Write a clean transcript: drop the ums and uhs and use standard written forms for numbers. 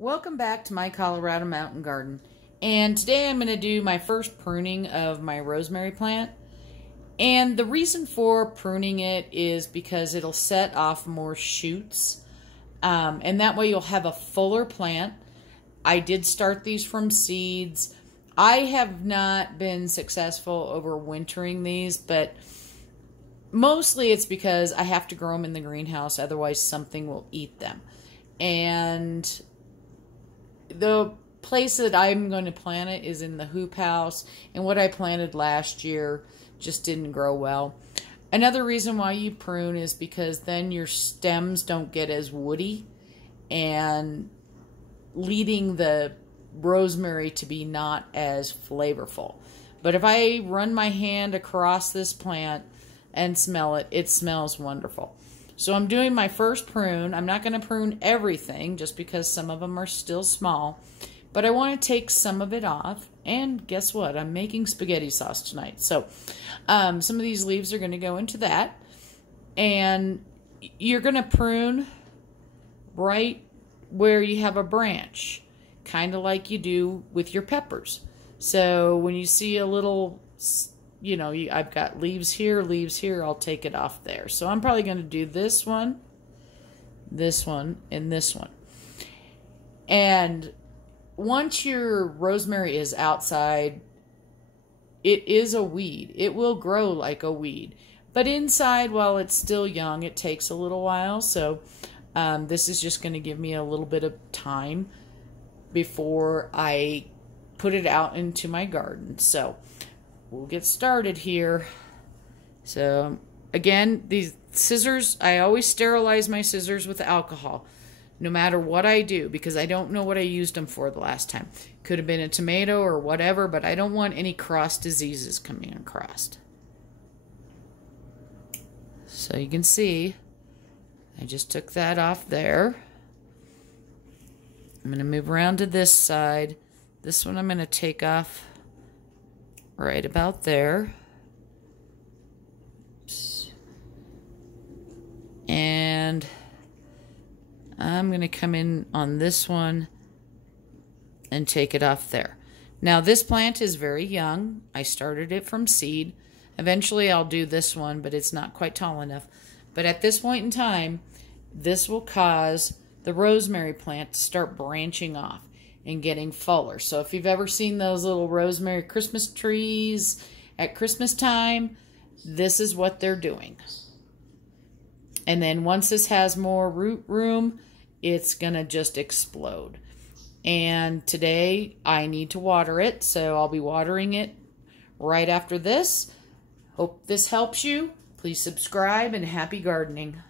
Welcome back to my Colorado mountain garden, and today I'm going to do my first pruning of my rosemary plant. And the reason for pruning it is because it'll set off more shoots, and that way you'll have a fuller plant. I did start these from seeds. I have not been successful overwintering these, but mostly it's because I have to grow them in the greenhouse, otherwise something will eat them. And the place that I'm going to plant it is in the hoop house, and what I planted last year just didn't grow well. Another reason why you prune is because then your stems don't get as woody and leading the rosemary to be not as flavorful. But if I run my hand across this plant and smell it, it smells wonderful. So I'm doing my first prune. I'm not going to prune everything just because some of them are still small, but I want to take some of it off. And guess what? I'm making spaghetti sauce tonight. So some of these leaves are going to go into that. And you're going to prune right where you have a branch, kind of like you do with your peppers. So when you see a little, you know, I've got leaves here, I'll take it off there. So I'm probably going to do this one, and this one. And once your rosemary is outside, it is a weed. It will grow like a weed. But inside, while it's still young, it takes a little while. So this is just going to give me a little bit of time before I put it out into my garden. So we'll get started here. So again, these scissors, I always sterilize my scissors with alcohol, no matter what I do, because I don't know what I used them for the last time. Could have been a tomato or whatever, but I don't want any cross diseases coming across. So you can see, I just took that off there. I'm going to move around to this side. This one I'm going to take off right about there. Oops. And I'm going to come in on this one and take it off there. Now this plant is very young. I started it from seed. Eventually I'll do this one, but it's not quite tall enough. But at this point in time, this will cause the rosemary plant to start branching off and getting fuller. So if you've ever seen those little rosemary Christmas trees at Christmas time, this is what they're doing. And then once this has more root room, it's gonna just explode. And today I need to water it, so I'll be watering it right after this. Hope this helps you. Please subscribe, and happy gardening.